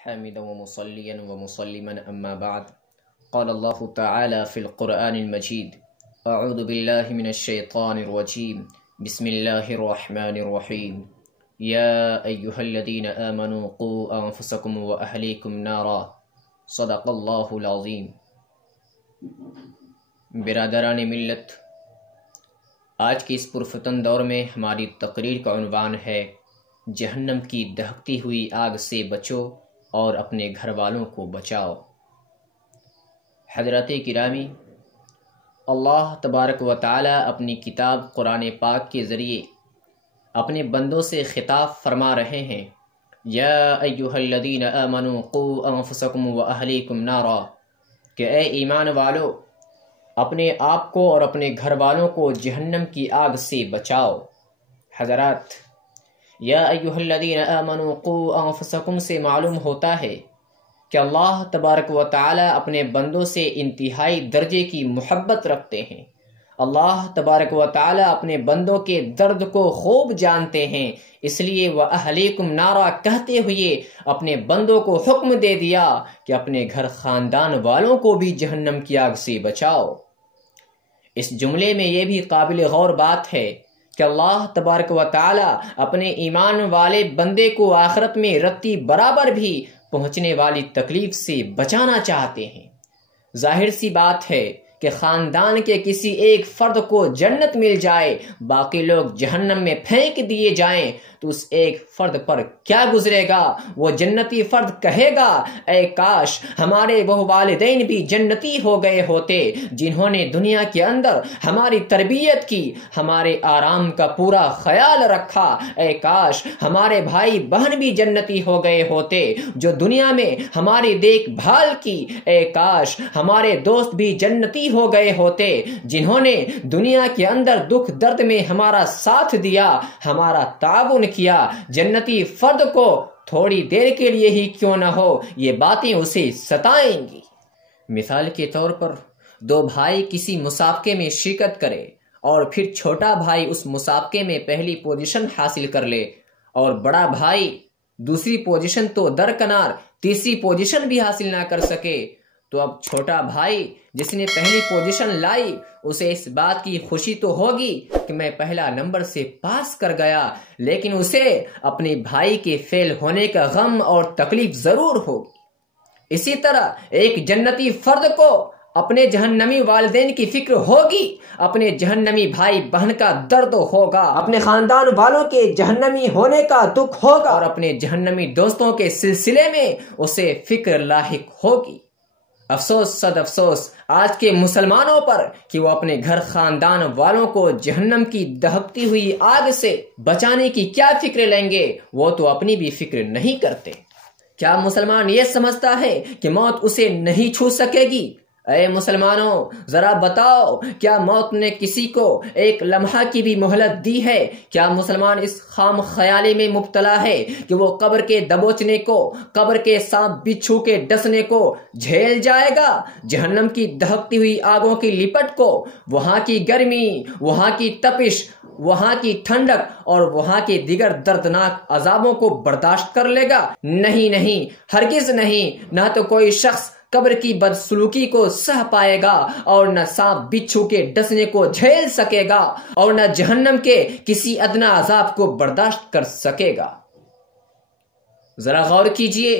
حامدا ومصليا ومسلما أما بعد قال الله تعالى في القرآن المجيد أعوذ بالله من الشيطان الرجيم بسم الله الرحمن الرحيم يا أيها الذين آمنوا قوا أنفسكم وأهليكم نارا صدق اللہ العظیم۔ برادران ملت، آج کے اس پرفتن دور میں ہماری تقریر کا عنوان ہے جہنم کی دہکتی ہوئی آگ سے بچو اور اپنے گھر والوں کو بچاؤ۔ حضرات گرامی، اللہ تبارک و تعالی اپنی کتاب قرآن پاک کے ذریعے اپنے بندوں سے خطاب فرما رہے ہیں، یا ایہا الذین آمنوا قوا انفسکم واہلیکم نارا، کہ اے ایمان والو اپنے آپ کو اور اپنے گھر والوں کو جہنم کی آگ سے بچاؤ۔ حضرات، یا ایہا الذین آمنوا قوا انفسکم سے معلوم ہوتا ہے کہ اللہ تبارک و تعالی اپنے بندوں سے انتہائی درجے کی محبت رکھتے ہیں۔ اللہ تبارک و تعالی اپنے بندوں کے درد کو خوب جانتے ہیں، اس لیے وَأَهْلِيكُمْ نَارًا کہتے ہوئے اپنے بندوں کو حکم دے دیا کہ اپنے گھر خاندان والوں کو بھی جہنم کی آگ سے بچاؤ۔ اس جملے میں یہ بھی قابل غور بات ہے کہ اللہ تبارک و تعالی اپنے ایمان والے بندے کو آخرت میں رتی برابر بھی پہنچنے والی تکلیف سے بچانا چاہتے ہیں۔ ظاہر سی بات ہے کہ خاندان کے کسی ایک فرد کو جنت مل جائے، باقی لوگ جہنم میں پھینک دیے جائیں تو اس ایک فرد پر کیا گزرے گا؟ وہ جنتی فرد کہے گا، اے کاش ہمارے وہ والدین بھی جنتی ہو گئے ہوتے جنہوں نے دنیا کے اندر ہماری تربیت کی، ہمارے آرام کا پورا خیال رکھا۔ اے کاش ہمارے بھائی بہن بھی جنتی ہو گئے ہوتے جو دنیا میں ہماری دیکھ بھال کی۔ اے کاش ہمارے دوست بھی جنتی ہو گئے ہوتے جنہوں نے دنیا کے اندر دکھ درد میں ہمارا ساتھ دیا، ہمارا تعاون کیا۔ جنتی فرد کو تھوڑی دیر کے لیے ہی کیوں نہ ہو یہ باتیں اسے ستائیں گی۔ مثال کے طور پر دو بھائی کسی مسابقے میں شرکت کرے اور پھر چھوٹا بھائی اس مسابقے میں پہلی پوزیشن حاصل کر لے اور بڑا بھائی دوسری پوزیشن تو درکنار تیسری پوزیشن بھی حاصل نہ کر سکے، تو اب چھوٹا بھائی جس نے پہلی پوزیشن لائی اسے اس بات کی خوشی تو ہوگی کہ میں پہلا نمبر سے پاس کر گیا، لیکن اسے اپنے بھائی کے فیل ہونے کا غم اور تکلیف ضرور ہوگی۔ اسی طرح ایک جنتی فرد کو اپنے جہنمی والدین کی فکر ہوگی، اپنے جہنمی بھائی بہن کا درد ہوگا، اپنے خاندان والوں کے جہنمی ہونے کا دکھ ہوگا، اور اپنے جہنمی دوستوں کے سلسلے میں اسے فکر لاحق ہوگی۔ افسوس صد افسوس آج کے مسلمانوں پر کہ وہ اپنے گھر خاندان والوں کو جہنم کی دہکتی ہوئی آگ سے بچانے کی کیا فکر لیں گے، وہ تو اپنی بھی فکر نہیں کرتے۔ کیا مسلمان یہ سمجھتا ہے کہ موت اسے نہیں چھو سکے گی؟ اے مسلمانوں، ذرا بتاؤ، کیا موت نے کسی کو ایک لمحہ کی بھی مہلت دی ہے؟ کیا مسلمان اس خام خیالی میں مبتلا ہے کہ وہ قبر کے دبوچنے کو، قبر کے سانپ بچھو کے ڈسنے کو جھیل جائے گا، جہنم کی دہکتی ہوئی آگوں کی لپٹ کو، وہاں کی گرمی، وہاں کی تپش، وہاں کی ٹھنڈک اور وہاں کے دیگر دردناک عذابوں کو برداشت کر لے گا؟ نہیں نہیں، ہرگز نہیں۔ نہ تو کوئی شخص قبر کی بدسلوکی کو سہ پائے گا اور نہ سانپ بچھو کے ڈسنے کو جھیل سکے گا اور نہ جہنم کے کسی ادنا عذاب کو برداشت کر سکے گا۔ ذرا غور کیجئے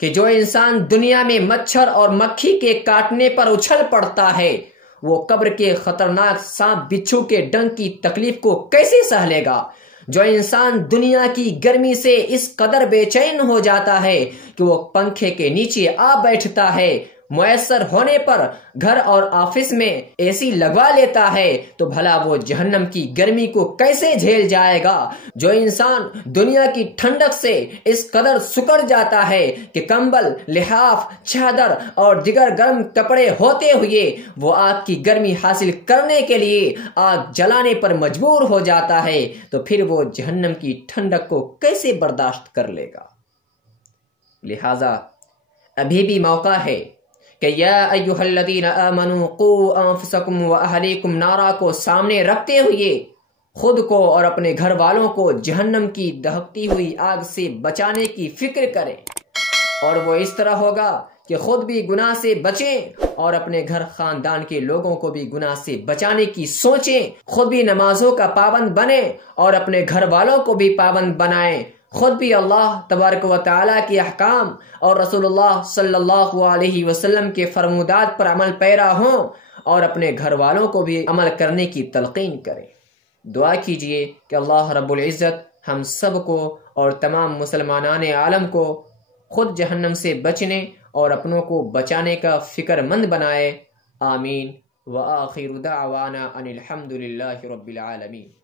کہ جو انسان دنیا میں مچھر اور مکھی کے کاٹنے پر اچھل پڑتا ہے وہ قبر کے خطرناک سانپ بچھو کے ڈنک کی تکلیف کو کیسے سہ لے گا؟ جو انسان دنیا کی گرمی سے اس قدر بے چین ہو جاتا ہے کہ وہ پنکھے کے نیچے آ بیٹھتا ہے، میسر ہونے پر گھر اور آفس میں اے سی لگوا لیتا ہے، تو بھلا وہ جہنم کی گرمی کو کیسے جھیل جائے گا؟ جو انسان دنیا کی ٹھنڈک سے اس قدر سکڑ جاتا ہے کہ کمبل، لحاف، چادر اور دیگر گرم کپڑے ہوتے ہوئے وہ آگ کی گرمی حاصل کرنے کے لیے آگ جلانے پر مجبور ہو جاتا ہے، تو پھر وہ جہنم کی ٹھنڈک کو کیسے برداشت کر لے گا؟ لہذا ابھی بھی موقع ہے کہ یا ایہا الذین آمنوا قوا انفسکم واہلیکم نارا کو سامنے رکھتے ہوئے خود کو اور اپنے گھر والوں کو جہنم کی دہکتی ہوئی آگ سے بچانے کی فکر کریں اور وہ اس طرح ہوگا کہ خود بھی گناہ سے بچیں اور اپنے گھر خاندان کے لوگوں کو بھی گناہ سے بچانے کی سوچیں، خود بھی نمازوں کا پابند بنیں اور اپنے گھر والوں کو بھی پابند بنائیں، خود بھی اللہ تبارک و تعالیٰ کے احکام اور رسول اللہ صلی اللہ علیہ وسلم کے فرمودات پر عمل پیرا ہوں اور اپنے گھر والوں کو بھی عمل کرنے کی تلقین کریں۔ دعا کیجئے کہ اللہ رب العزت ہم سب کو اور تمام مسلمانان عالم کو خود جہنم سے بچنے اور اپنوں کو بچانے کا فکر مند بنائے۔ آمین۔ وآخر دعوانا ان الحمد للہ رب العالمین۔